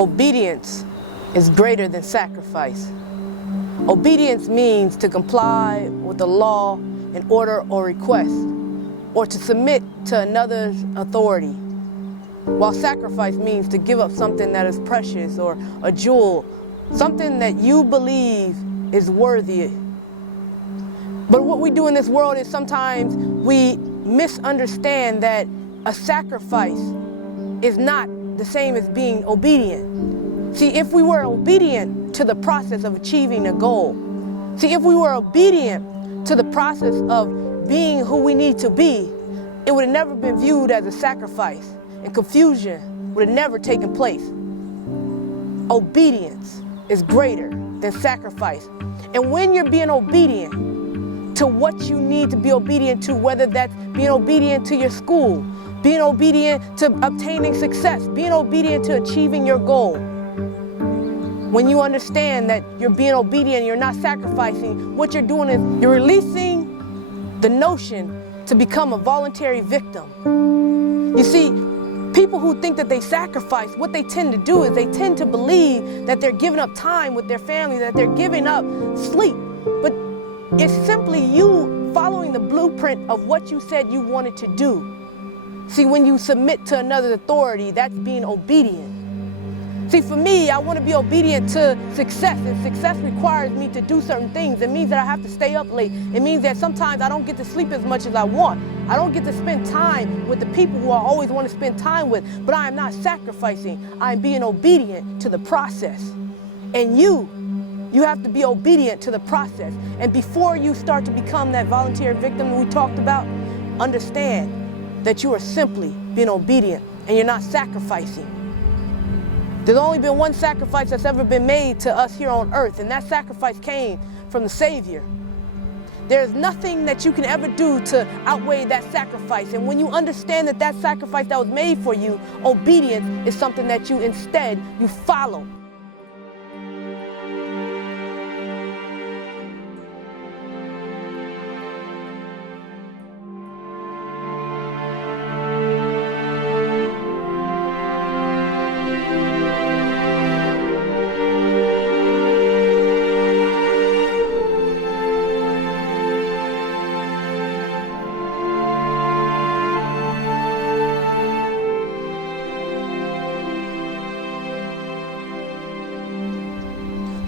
Obedience is greater than sacrifice. Obedience means to comply with the law, an order or request, or to submit to another's authority, while sacrifice means to give up something that is precious or a jewel, something that you believe is worthy. But what we do in this world is sometimes we misunderstand that a sacrifice is not the same as being obedient. See, if we were obedient to the process of achieving a goal, see, if we were obedient to the process of being who we need to be, it would have never been viewed as a sacrifice, and confusion would have never taken place. Obedience is greater than sacrifice. And when you're being obedient to what you need to be obedient to, whether that's being obedient to your school, being obedient to obtaining success, being obedient to achieving your goal, when you understand that you're being obedient, you're not sacrificing, what you're doing is you're releasing the notion to become a voluntary victim. You see, people who think that they sacrifice, what they tend to do is they tend to believe that they're giving up time with their family, that they're giving up sleep. But it's simply you following the blueprint of what you said you wanted to do. See, when you submit to another's authority, that's being obedient. See, for me, I want to be obedient to success, and success requires me to do certain things. It means that I have to stay up late. It means that sometimes I don't get to sleep as much as I want. I don't get to spend time with the people who I always want to spend time with, but I am not sacrificing. I am being obedient to the process. And you have to be obedient to the process. And before you start to become that voluntary victim we talked about, understand that you are simply being obedient and you're not sacrificing. There's only been one sacrifice that's ever been made to us here on earth, and that sacrifice came from the Savior. There's nothing that you can ever do to outweigh that sacrifice. And when you understand that that sacrifice that was made for you, obedience is something that you follow.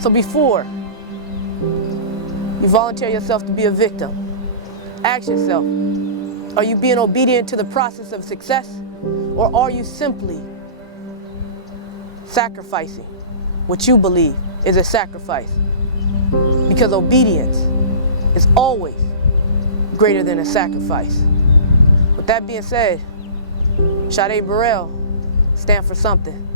So before you volunteer yourself to be a victim, ask yourself, are you being obedient to the process of success, or are you simply sacrificing what you believe is a sacrifice? Because obedience is always greater than a sacrifice. With that being said, Sade Burrell, stand for something.